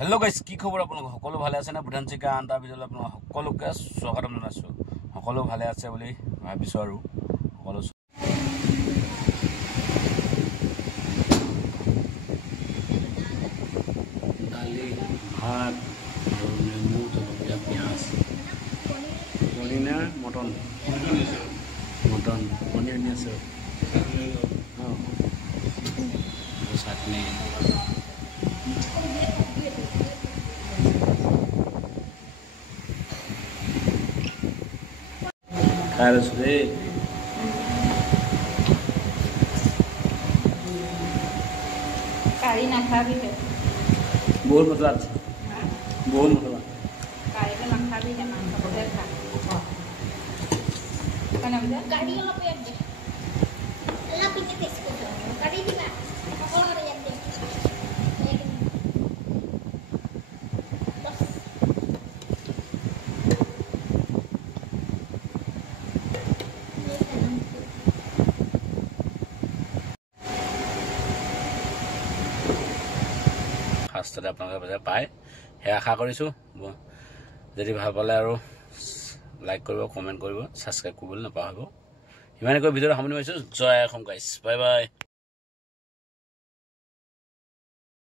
Hello' guys, কি খবৰ আপোনালোক সকলো ভালে আছে নে? বুধান চিকা আন তাৰ ভিতৰত আপোনালোক সকলোকে স্বাগতম জনাইছোঁ। সকলো ভালে আছে বুলি ভাবিছোঁ আৰু সকলো দালি ভাত আৰু নেমু জলকীয়া পিঁয়াজ পনীৰ নে মটন পনীৰ আনি আছে অঁ চাটনি খাই লৈছোঁ দেই। কাঢ়ি নাখাবি বহুত মছলা আছে, বহুত মছলা। কাঢ়িটো নাখাবি মাংসটোকে খা গাড়ি অলপ ইয়াত দে অলপ পিছে টেষ্ট কৰি গাড়ি দিবা সকলোৰে ইয়াত দে ফাৰ্ষ্টতে আপোনালোকে পায় সেয়া আশা কৰিছোঁ। যদি ভাল পালে আৰু লাইক কৰিব, কমেণ্ট কৰিব, ছাবস্ক্ৰাইব কৰিবলৈ নাপাহৰিব। ইমানেকৈ ভিডিঅ'টো সামৰণি মাৰিছোঁ। জয় অসম গাইজ, বাই বাই।